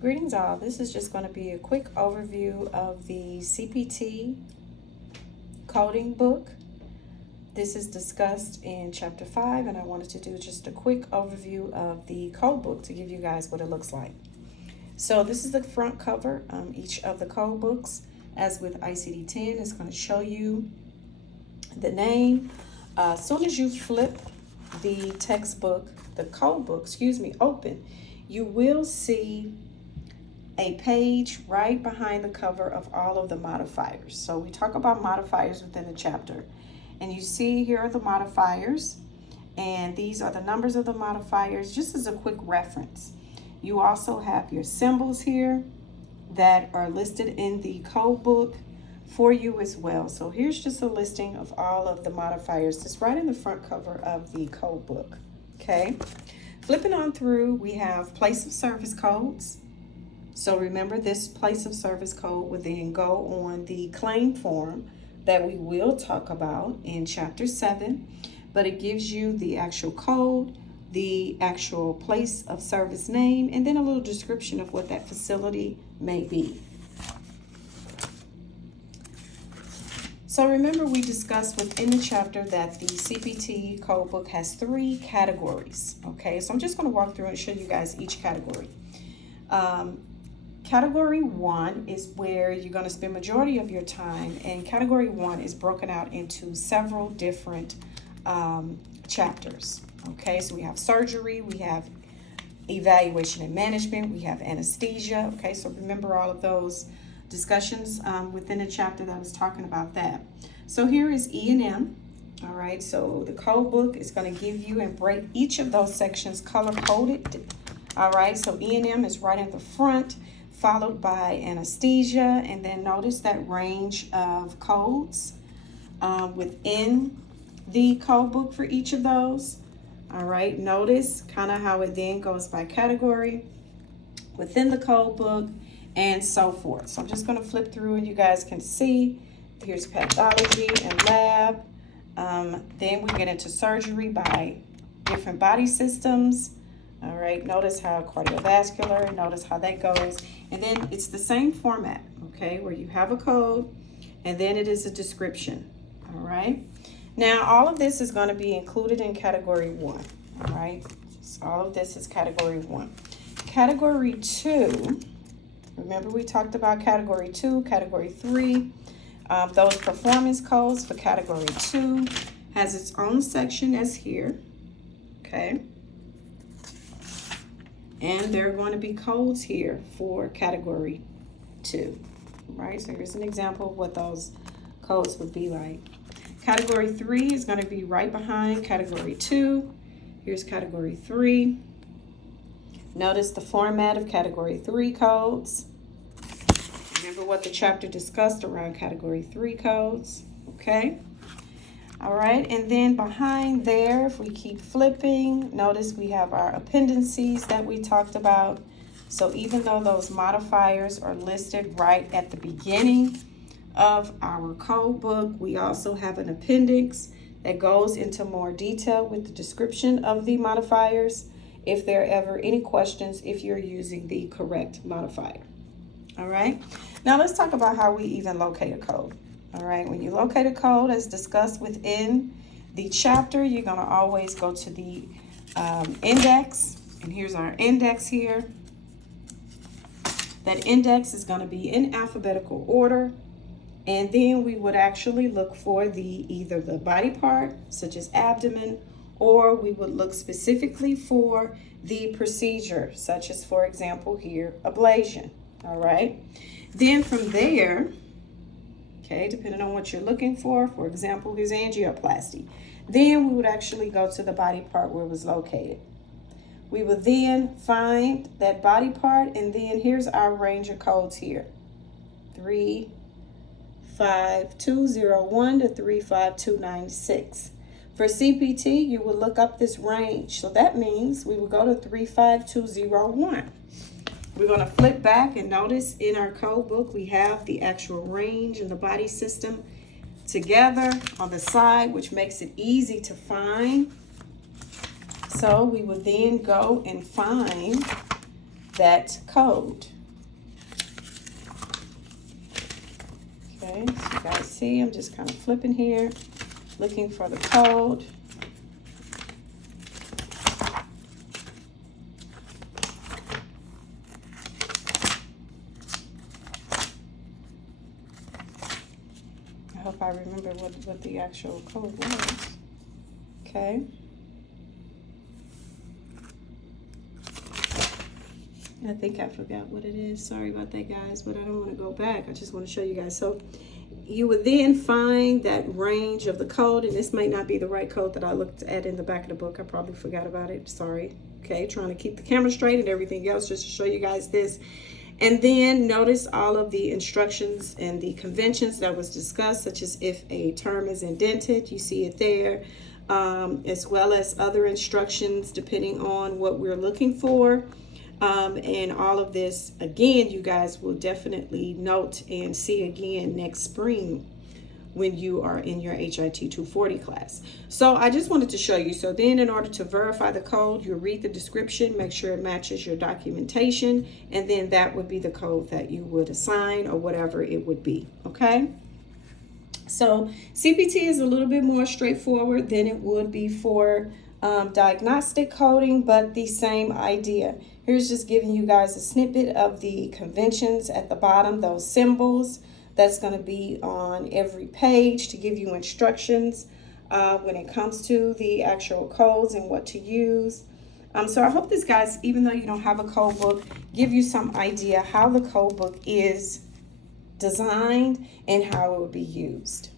Greetings all. This is just going to be a quick overview of the CPT coding book. This is discussed in chapter 5, and I wanted to do just a quick overview of the code book to give you guys what it looks like. So this is the front cover. Each of the code books, as with ICD-10, is going to show you the name. As soon as you flip the textbook, the code book, open, you will see a page right behind the cover of all of the modifiers. So we talk about modifiers within the chapter. And you see here are the modifiers. And these are the numbers of the modifiers, just as a quick reference. You also have your symbols here that are listed in the code book for you as well. So here's just a listing of all of the modifiers. It's right in the front cover of the code book. Okay. Flipping on through, we have place of service codes. So remember, this place of service code would then go on the claim form that we will talk about in chapter 7, but it gives you the actual code, the actual place of service name, and then a little description of what that facility may be. So remember, we discussed within the chapter that the CPT code book has 3 categories. Okay, so I'm just going to walk through and show you guys each category. Category 1 is where you're going to spend majority of your time, and category 1 is broken out into several different chapters. Okay, so we have surgery, we have evaluation and management, we have anesthesia. Okay, so remember all of those discussions within the chapter that was talking about that. So here is E&M. All right, so the code book is going to give you and break each of those sections color coded. All right, so E&M is right in the front, followed by anesthesia, and then notice that range of codes within the code book for each of those. All right, notice kind of how it then goes by category within the code book and so forth. So I'm just going to flip through and you guys can see. Here's pathology and lab. Then we get into surgery by different body systems. All right, notice how cardiovascular, notice how that goes. And then it's the same format, okay, where you have a code and then it is a description. All right. Now, all of this is going to be included in category 1. All right. So all of this is category 1. Category 2, remember we talked about category 2, category 3. Those performance codes for category 2 has its own section as here. Okay. And there are going to be codes here for category 2, right? So here's an example of what those codes would be like. Category 3 is going to be right behind category 2. Here's category 3. Notice the format of category 3 codes. Remember what the chapter discussed around category 3 codes, okay? All right, and then behind there, if we keep flipping, notice we have our appendices that we talked about. So even though those modifiers are listed right at the beginning of our code book, we also have an appendix that goes into more detail with the description of the modifiers if there are ever any questions if you're using the correct modifier. All right, now let's talk about how we even locate a code. All right, when you locate a code as discussed within the chapter, you're going to always go to the index. And here's our index here. That index is going to be in alphabetical order. And then we would actually look for either the body part, such as abdomen, or we would look specifically for the procedure, such as, for example, here, ablation. All right. Then from there, okay, depending on what you're looking for example, here's angioplasty. Then we would actually go to the body part where it was located. We would then find that body part, and then here's our range of codes here. 35201 to 35296. For CPT, you would look up this range. So that means we would go to 35201. We're going to flip back and notice in our code book, we have the actual range and the body system together on the side, which makes it easy to find. So we would then go and find that code. Okay, so you guys see, I'm just kind of flipping here, looking for the code. I hope I remember what the actual code was. Okay. I think I forgot what it is. Sorry about that, guys, but I don't want to go back. I just want to show you guys. So you would then find that range of the code, and this might not be the right code that I looked at in the back of the book. I probably forgot about it. Sorry. Okay, trying to keep the camera straight and everything else just to show you guys this. And then notice all of the instructions and the conventions that was discussed, such as if a term is indented, you see it there, as well as other instructions depending on what we're looking for. And all of this, again, you guys will definitely note and see again next spring when you are in your HIT 240 class. So I just wanted to show you. So then in order to verify the code, you read the description, make sure it matches your documentation, and then that would be the code that you would assign or whatever it would be, okay? So CPT is a little bit more straightforward than it would be for diagnostic coding, but the same idea. Here's just giving you guys a snippet of the conventions at the bottom, those symbols. That's going to be on every page to give you instructions when it comes to the actual codes and what to use. So I hope this, guys, even though you don't have a code book, give you some idea how the code book is designed and how it will be used.